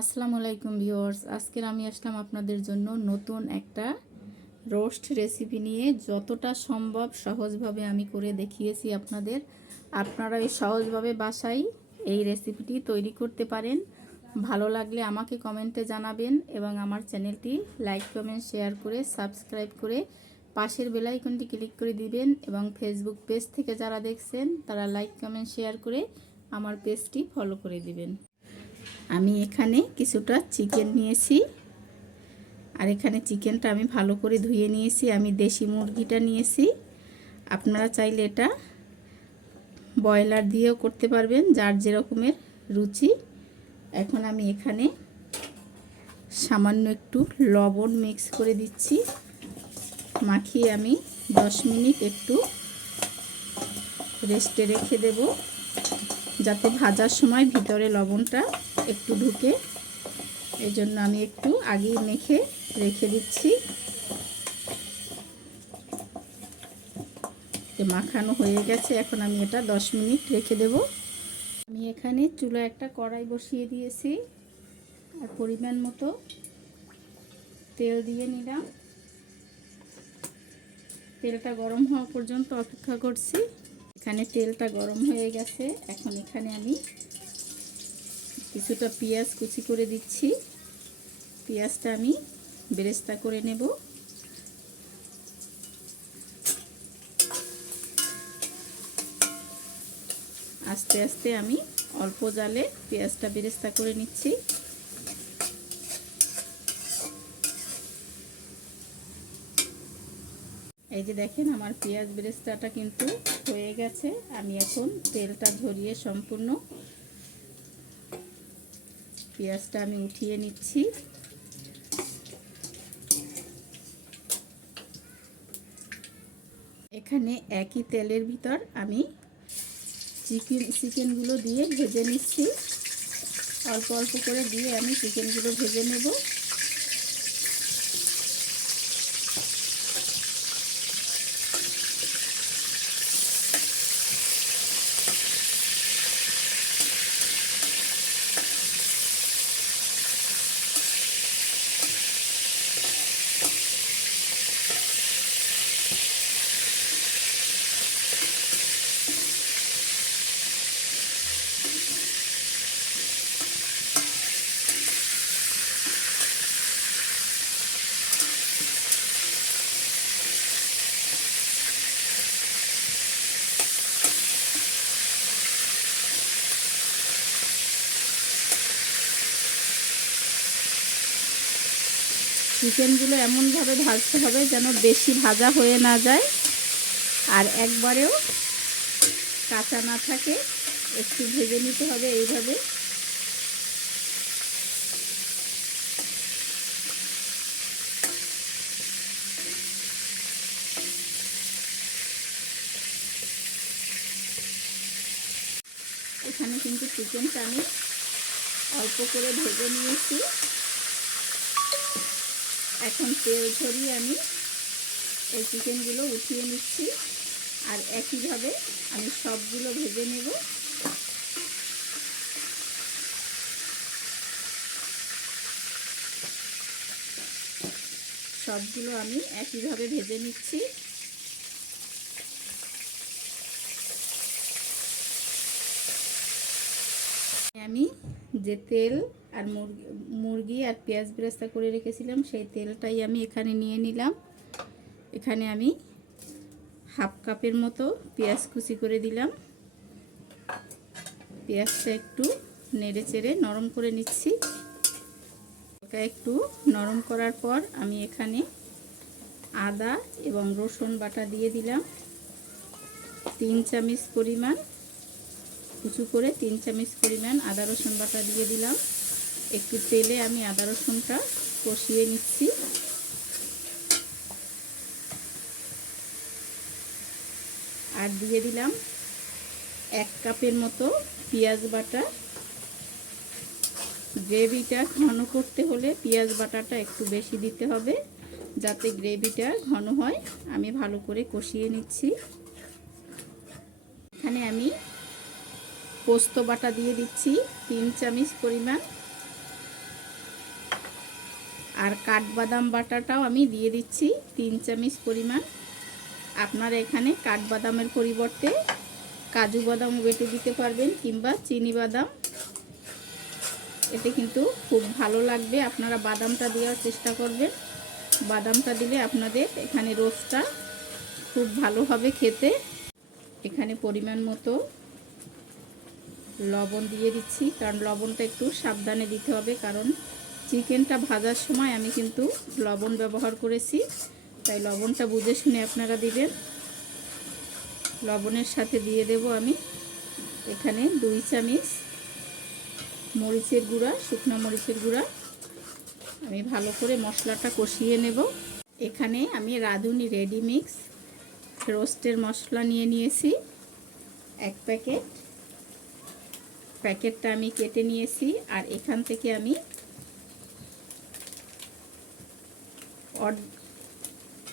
আসসালামু আলাইকুম ভিউয়ার্স। আজকের আমি আসলাম আপনাদের জন্য নতুন একটা রোস্ট রেসিপি নিয়ে। যতটা সম্ভব সহজভাবে আমি করে দেখিয়েছি আপনাদের। আপনারা এই সহজভাবে বাসায় এই রেসিপিটি তৈরি করতে পারেন। ভালো লাগলে আমাকে কমেন্টে জানাবেন এবং আমার চ্যানেলটি লাইক, কমেন্ট, শেয়ার করে সাবস্ক্রাইব করে পাশের বেলাইকনটি ক্লিক করে দিবেন এবং ফেসবুক পেজ থেকে যারা দেখছেন, তারা লাইক, কমেন্ট, শেয়ার করে আমার পেজটি ফলো করে দিবেন। আমি এখানে কিছুটা চিকেন নিয়েছি। আর এখানে চিকেনটা আমি ভালো করে ধুয়ে নিয়েছি। আমি দেশি মুরগিটা নিয়েছি। আপনারা চাইলে এটা ব্রয়লার দিয়েও করতে পারবেন, যার যেরকমের রুচি। এখন আমি এখানে সামান্য একটু লবণ মিক্স করে দিচ্ছি। মাখিয়ে আমি দশ মিনিট একটু রেস্টে রেখে দেব, যাতে ভাজার সময় ভিতরে লবণটা একটু ঢুকে। এই জন্য আমি একটু আগেই মেখে রেখে দিচ্ছি। মাখানো হয়ে গেছে। এখন আমি এটা দশ মিনিট রেখে দেব। আমি এখানে চুলো একটা কড়াই বসিয়ে দিয়েছি। আর পরিমাণ মতো তেল দিয়ে নিলাম। তেলটা গরম হওয়া পর্যন্ত অপেক্ষা করছি। এখানে তেলটা গরম হয়ে গেছে। এখন এখানে আমি কিছুটা পেঁয়াজ কুচি করে দিচ্ছি। পেঁয়াজটা আমি বেরেস্তা করে নেব। আস্তে আস্তে আমি অল্প জালে পেঁয়াজটা বেরেস্তা করে নিচ্ছি। এই যে দেখেন, আমার পেঁয়াজ বেরেস্তাটা কিন্তু হয়ে গেছে। আমি এখন তেলটা ঝরিয়ে সম্পূর্ণ পেঁয়াজটা আমি উঠিয়ে নিচ্ছি। এখানে একই তেলের ভিতর আমি চিকেন, চিকেনগুলো দিয়ে ভেজে নিচ্ছি। অল্প অল্প করে দিয়ে আমি চিকেনগুলো ভেজে নেব। চিকেনগুলো এমনভাবে ভাজতে হবে যেন বেশি ভাজা হয়ে না যায়। আর একবারেও কাঁচা না থাকে, একটু ভেজে নিতে হবে এইভাবে। এখানে কিন্তু চিকেনটা আমি অল্প করে ভেজে নিয়েছি। এখন তেল ঝরিয়ে আমি এই চিকেনগুলো উঠিয়ে নিচ্ছি। আর একইভাবে আমি সবগুলো ভেজে নেব। সবগুলো আমি একইভাবে ভেজে নিচ্ছি। আমি যে তেল আর মুরগি মুরগি আর পেঁয়াজ বেরেস্তা করে রেখেছিলাম। সেই তেলটাই আমি এখানে নিয়ে নিলাম। এখানে আমি হাফ কাপের মতো পেঁয়াজ কুচি করে দিলাম। পেঁয়াজটা একটু নেড়ে চেড়ে নরম করে নিচ্ছি। হালকা একটু নরম করার পর আমি এখানে আদা এবং রসুন বাটা দিয়ে দিলাম। তিন চামচ পরিমাণ, কুচু করে তিন চামচ পরিমাণ আদা রসুন বাটা দিয়ে দিলাম। একটু তেলে আমি আদা রসুনটা কষিয়ে নিচ্ছি। আর দিয়ে দিলাম এক কাপের মতো পেঁয়াজ বাটা। গ্রেভিটা ঘন করতে হলে পেঁয়াজ বাটাটা একটু বেশি দিতে হবে, যাতে গ্রেভিটা ঘন হয়। আমি ভালো করে কষিয়ে নিচ্ছি। এখানে আমি পোস্ত বাটা দিয়ে দিচ্ছি, তিন চামচ পরিমাণ। আর কাঠবাদাম বাটাটাও আমি দিয়ে দিচ্ছি, তিন চামচ পরিমাণ। আপনারা এখানে কাঠবাদামের পরিবর্তে কাজু বাদামও বেটে দিতে পারবেন কিংবা চিনি বাদাম। এতে কিন্তু খুব ভালো লাগবে, আপনারা বাদামটা দেওয়ার চেষ্টা করবেন। বাদামটা দিলে আপনাদের এখানে রোস্টটা খুব ভালো হবে খেতে। এখানে পরিমাণ মতো লবণ দিয়ে দিচ্ছি, কারণ লবণটা একটু সাবধানে দিতে হবে, কারণ চিকেনটা ভাজার সময় আমি কিন্তু লবণ ব্যবহার করেছি। তাই লবণটা বুঝে শুনে আপনারা দিবেন। লবণের সাথে দিয়ে দেব আমি এখানে দুই চামচ মরিচের গুঁড়া, শুকনো মরিচের গুঁড়া। আমি ভালো করে মশলাটা কষিয়ে নেব। এখানে আমি রাঁধুনি রেডি মিক্স রোস্টের মশলা নিয়ে নিয়েছি। এক প্যাকেট। প্যাকেটটা আমি কেটে নিয়েছি। আর এখান থেকে আমি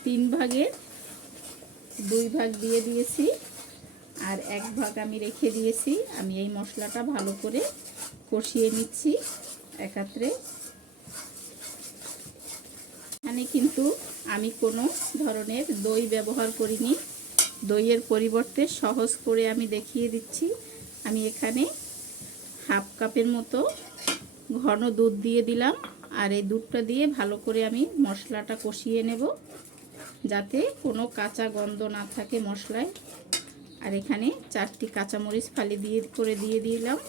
তিন ভাগের দুই ভাগ দিয়ে দিয়েছি আর এক ভাগ আমি রেখে দিয়েছি। আমি এই মশলাটা ভালো করে কষিয়ে নিচ্ছি একাত্রে। এখানে কিন্তু আমি কোনো ধরনের দই ব্যবহার করিনি। দইয়ের পরিবর্তে সহজ করে আমি দেখিয়ে দিচ্ছি। আমি এখানে হাফ কাপের মতো ঘন দুধ দিয়ে দিলাম। আর এই দুধটা দিয়ে ভালো করে আমি মশলাটা কষিয়ে নেব, যাতে কোনো কাঁচা গন্ধ না থাকে মশলায়। আর এখানে চারটি কাঁচামরিচ ফালি দিয়ে, করে দিয়ে দিলাম।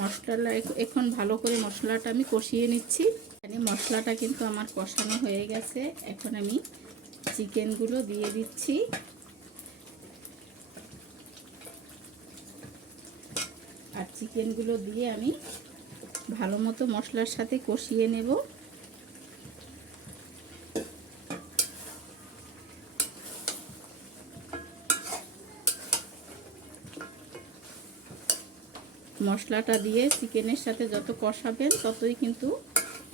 মশলাটা এখন ভালো করে মশলাটা আমি কষিয়ে নিচ্ছি। এখানে মশলাটা কিন্তু আমার কষানো হয়ে গেছে। এখন আমি চিকেনগুলো দিয়ে দিচ্ছি। আর চিকেনগুলো দিয়ে আমি ভালো মতো মশলার সাথে কষিয়ে নেব। মশলাটা দিয়ে চিকেনের সাথে যত কষাবেন, ততই কিন্তু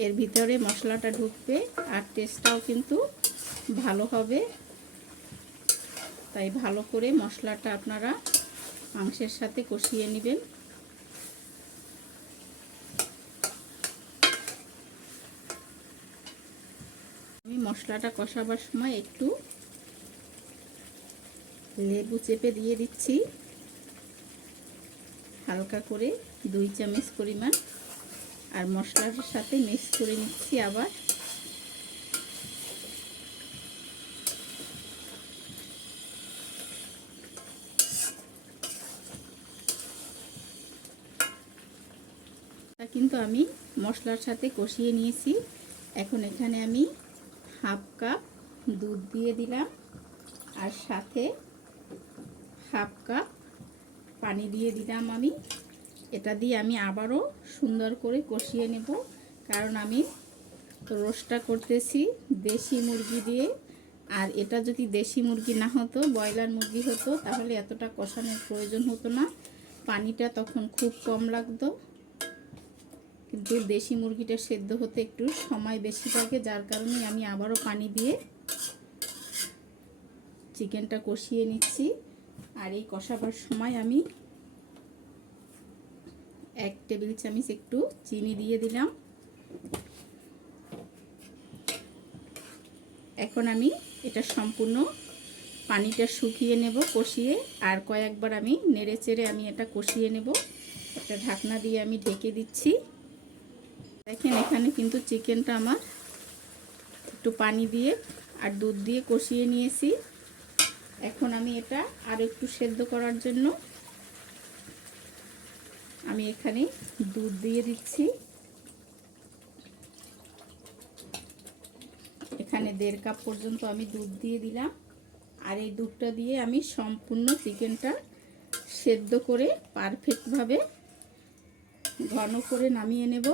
এর ভিতরে মশলাটা ঢুকবে আর টেস্টটাও কিন্তু ভালো হবে। তাই ভালো করে মশলাটা আপনারা মাংসের সাথে কষিয়ে নেবেন। মশলাটা কষাবার সময় একটু লেবু চেপে দিয়ে দিচ্ছি। হালকা করে দুই চামচ পরিমাণ। আর মশলার সাথে মিক্স করে নিচ্ছি আবার। কিন্তু আমি মশলার সাথে কষিয়ে নিয়েছি। এখন এখানে আমি হাফ কাপ দুধ দিয়ে দিলাম আর সাথে হাফ কাপ পানি দিয়ে দিলাম আমি। এটা দিয়ে আমি আবারও সুন্দর করে কষিয়ে নেব, কারণ আমি রোস্টটা করতেছি দেশি মুরগি দিয়ে। আর এটা যদি দেশি মুরগি না হতো, ব্রয়লার মুরগি হতো, তাহলে এতটা কষানোর প্রয়োজন হতো না। পানিটা তখন খুব কম লাগতো। কিন্তু দেশি মুরগিটা সেদ্ধ হতে একটু সময় বেশি লাগে, যার কারণে আমি আবারও পানি দিয়ে চিকেনটা কষিয়ে নিচ্ছি। আর এই কষাবার সময় আমি এক টেবিল চামচ একটু চিনি দিয়ে দিলাম। এখন আমি এটা সম্পূর্ণ পানিটা শুকিয়ে নেব, কষিয়ে, আর কয়েকবার আমি নেড়ে চেড়ে আমি এটা কষিয়ে নেব। একটা ঢাকনা দিয়ে আমি ঢেকে দিচ্ছি। দেখেন এখানে কিন্তু চিকেনটা আমার একটু পানি দিয়ে আর দুধ দিয়ে কষিয়ে নিয়েছি। এখন আমি এটা আর একটু সেদ্ধ করার জন্য আমি এখানে দুধ দিয়ে দিচ্ছি। এখানে দেড় কাপ পর্যন্ত আমি দুধ দিয়ে দিলাম। আর এই দুধটা দিয়ে আমি সম্পূর্ণ চিকেনটা সেদ্ধ করে পারফেক্টভাবে ঘন করে নামিয়ে নেব।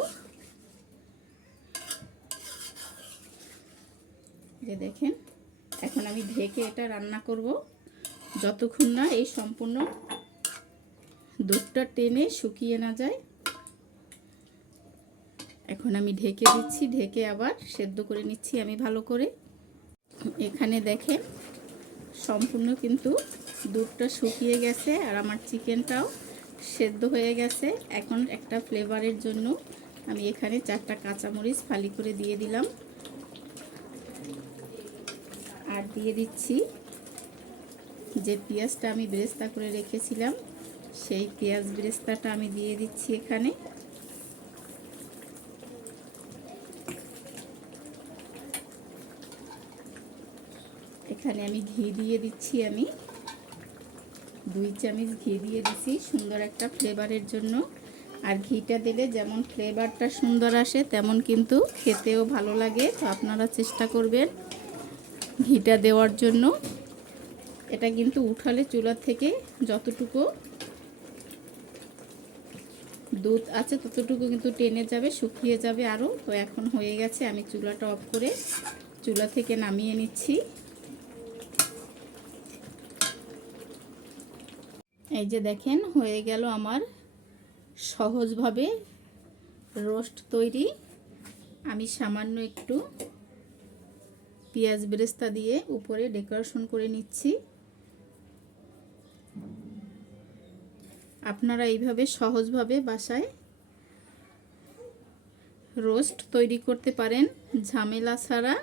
যে দেখেন, এখন আমি ঢেকে এটা রান্না করব। যতক্ষণ না এই সম্পূর্ণ দুধটা টেনে শুকিয়ে না যায়। এখন আমি ঢেকে দিচ্ছি, ঢেকে আবার সেদ্ধ করে নিচ্ছি আমি ভালো করে। এখানে দেখেন, সম্পূর্ণ কিন্তু দুধটা শুকিয়ে গেছে আর আমার চিকেনটাও সেদ্ধ হয়ে গেছে। এখন একটা ফ্লেভারের জন্য আমি এখানে চারটা কাঁচামরিচ ফালি করে দিয়ে দিলাম। আর দিয়ে দিচ্ছি। যে পেঁয়াজটা আমি বেরেস্তা করে রেখেছিলাম, সেই পেঁয়াজ বেরেস্তাটা আমি দিয়ে দিচ্ছি এখানে। এখানে আমি ঘি দিয়ে দিচ্ছি আমি। দুই চামচ ঘি দিয়ে দিচ্ছি সুন্দর একটা ফ্লেভারের জন্য। আর ঘিটা দিলে যেমন ফ্লেভারটা সুন্দর আসে, তেমন কিন্তু খেতেও ভালো লাগে। তো আপনারা চেষ্টা করবেন। ঘিটা দেওয়ার জন্য। এটা কিন্তু উঠালে চুলার থেকে যতটুকু দুধ আছে ততটুকু কিন্তু টেনে যাবে, শুকিয়ে যাবে আরও তো এখন হয়ে গেছে, আমি চুলাটা অফ করে চুলা থেকে নামিয়ে নিচ্ছি। এই যে দেখেন, হয়ে গেল আমার সহজভাবে রোস্ট তৈরি। আমি সামান্য একটু পেঁয়াজ বেরেস্তা দিয়ে উপরে ডেকোরেশন করে নিচ্ছি। আপনারা এইভাবে সহজভাবে বাসায় রোস্ট তৈরি করতে পারেন। ঝামেলা ছাড়া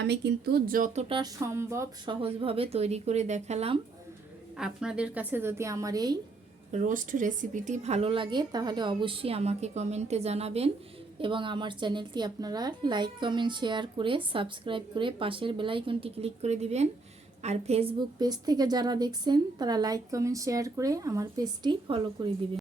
আমি কিন্তু যতটা সম্ভব সহজভাবে তৈরি করে দেখালাম। আপনাদের কাছে যদি আমার এই রোস্ট রেসিপিটি ভালো লাগে, তাহলে অবশ্যই আমাকে কমেন্টে জানাবেন। এবং আমার চ্যানেলটি আপনারা লাইক, কমেন্ট, শেয়ার করে সাবস্ক্রাইব করে পাশের বেলাইকনটি ক্লিক করে দিবেন। আর ফেসবুক পেজ থেকে যারা দেখছেন, তারা লাইক, কমেন্ট, শেয়ার করে আমার পেজটি ফলো করে দিবেন।